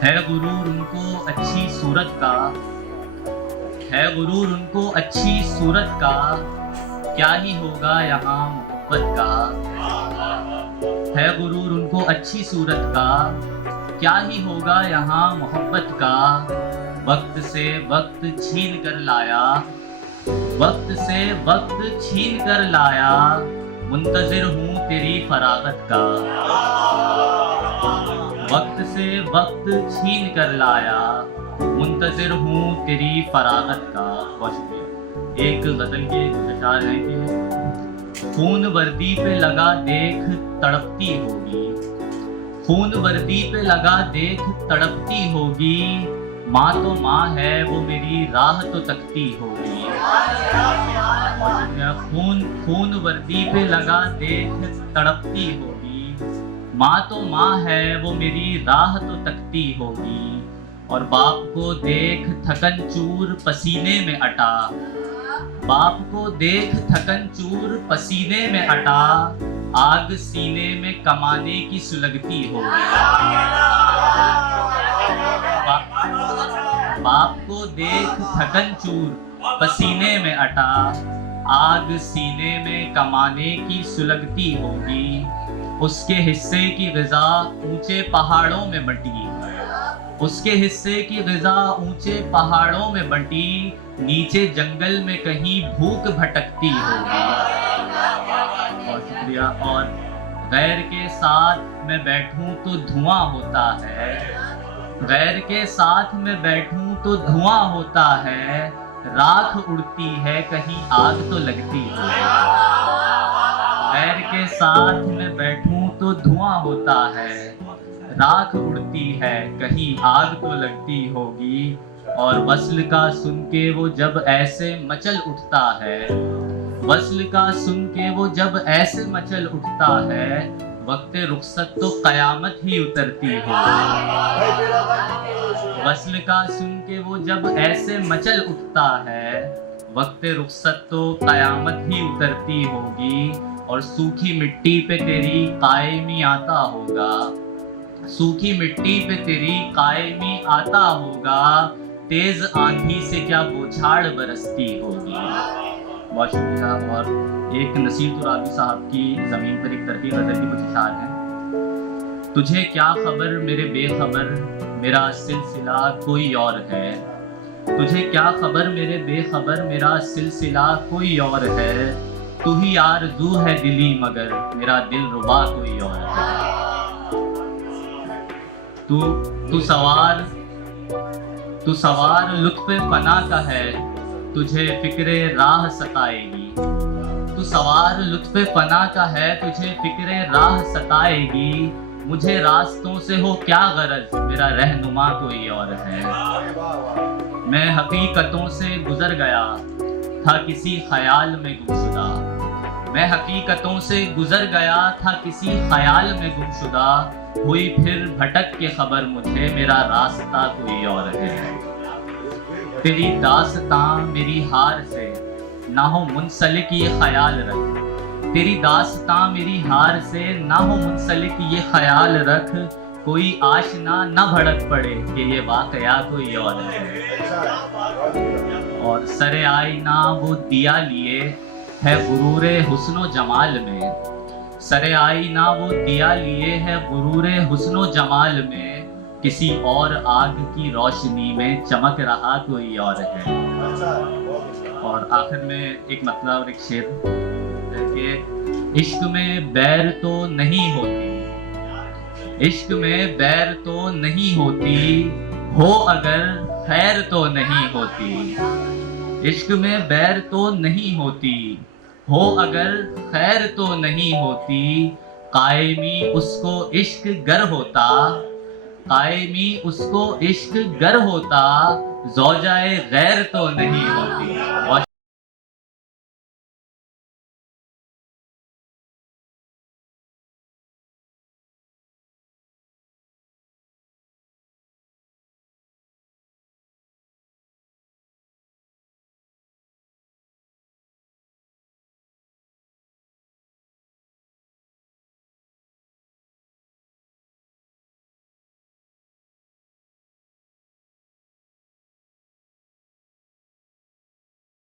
है गुरूर उनको अच्छी सूरत का, है गुरूर उनको अच्छी सूरत का, क्या ही होगा यहाँ मोहब्बत का। है गुरूर उनको अच्छी सूरत का, क्या ही होगा यहाँ मोहब्बत का। वक्त से वक्त छीन कर लाया, वक्त से वक्त छीन कर लाया, मुंतजिर हूँ तेरी फरागत का। वक्त से वक्त छीन कर लाया, मुंतजिर हूँ तेरी फरागत का। बहुत शुक्रिया। एक गजल के कुछ अशार हैं कि खून वर्दी पे लगा देख तड़पती होगी, खून वर्दी पे लगा देख तड़पती होगी, माँ तो माँ है वो मेरी राह तो तकती होगी। खून खून वर्दी पे लगा देख तड़पती होगी, माँ तो माँ है वो मेरी राह तो तकती होगी। और बाप को देख थकन चूर पसीने में अटा, बाप को देख थकन चूर पसीने में अटा, आग सीने में कमाने की सुलगती होगी। बाप को देख थकन चूर पसीने में अटा, आग सीने में कमाने की सुलगती होगी। उसके हिस्से की ग़िज़ा ऊंचे पहाड़ों में बटी, उसके हिस्से की ग़िज़ा ऊंचे पहाड़ों में बटी, नीचे जंगल में कहीं भूख भटकती होगी। बहुत शुक्रिया। और गैर के साथ मैं बैठूं तो धुआं होता है, गैर के साथ मैं बैठूं तो धुआं होता है, राख उड़ती है कहीं आग तो लगती है। गैर के साथ मैं बैठूं तो धुआं होता है, राख उड़ती है कहीं आग तो लगती होगी। और वस्ल का सुन के वो जब ऐसे मचल उठता है, वस्ल का सुन के वो जब ऐसे मचल उठता है, वक्ते रुखसत तो कयामत ही उतरती होगी। वस्ल का सुन के वो जब ऐसे मचल उठता है, वक्ते रुखसत तो कयामत ही उतरती होगी। और सूखी मिट्टी पे तेरी कायमी आता होगा, सूखी मिट्टी पे तेरी कायमी आता होगा, तेज आंधी से क्या बौछार बरसती होगी। बहुत शुक्रिया। और एक नसीर तुराबी साहब की ज़मीन पर एक तरकीब गज़ल की कुछ अशार हैं। तुझे क्या खबर मेरे बेखबर, मेरा सिलसिला कोई और है। तुझे क्या खबर मेरे बेखबर, मेरा सिलसिला कोई और है। तू ही आरज़ू है दिली मगर, मेरा दिल रुबा कोई और है। तू सवार लुत्फ़े फना का है, तुझे फिक्रे राह सताएगी। तू सवार लुत्फ़े फना का है, तुझे फिक्रे राह सताएगी। मुझे रास्तों से हो क्या गरज, मेरा रहनुमा कोई और है। मैं हकीकतों से गुजर गया था किसी ख्याल में गुमशुदा, मैं हकीकतों से गुजर गया था किसी ख्याल में गुमशुदा। हुई फिर भटक के खबर मुझे, मेरा रास्ता कोई और है। तेरी दास्तां मेरी हार से ना हो मुंसलिक ये ख्याल रख, तेरी दास्तां मेरी हार से ना हो मुंसलिक ये ख्याल रख। कोई आशना न भड़क पड़े कि ये वाकया कोई और है। और सरे आईना वो दिया लिए है गुरूरे हुस्नो जमाल में, सरे आईना वो दिया लिए है गुरूरे हुस्नो जमाल में। किसी और आग की रोशनी में चमक रहा कोई और है। और आखिर में एक मतलब और एक शेर है कि इश्क में बैर तो नहीं होती, इश्क में बैर तो नहीं होती, हो अगर खैर तो नहीं होती। इश्क में बैर तो नहीं होती, हो अगर खैर तो नहीं होती। कायमी उसको इश्क गर होता, कायमी उसको इश्क गर होता, ज़ौजाए गैर तो नहीं होती।